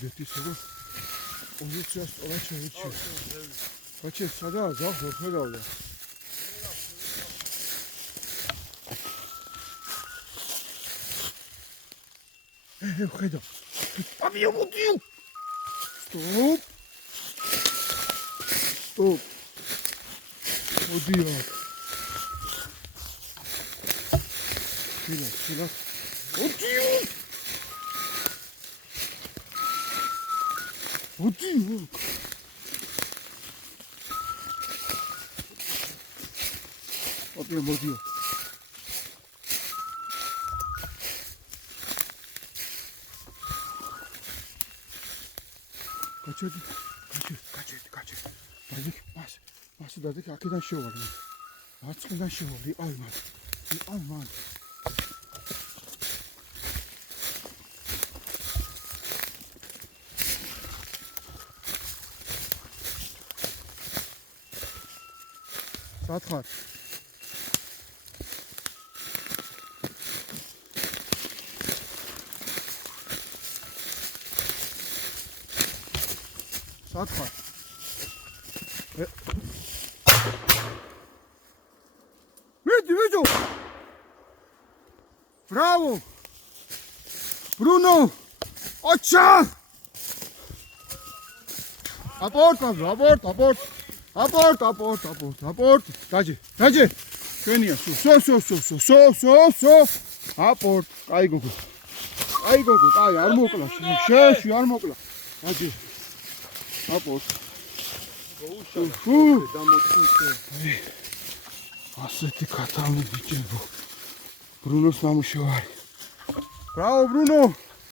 ისე პოზიციას სწორად შევიჩიო. ბაჭი, სადაა ძაღლი ვერ ხედავდა. ხედავ. აბიო მოდიო. Stop. Stop. მოდიო. Сила. Модио. Опять модио. Качай. Пас дадик, აქედან შევარდი. აწყიდან შევარდი, აი მან. სათხარ. სათხარ. Видишь? Браво! Бруно! Оча! Апорт! Დაჯე! ჩვენია, სო! აპორტ! კაი გოგო, არ მოკლა, შეში არ მოკლა. დაჯე. აპორტ. დამოწუნე. ასეთი კატალოგი ბიჭებო. ბრუნოს ნამუშევარი. Браво, Бруно!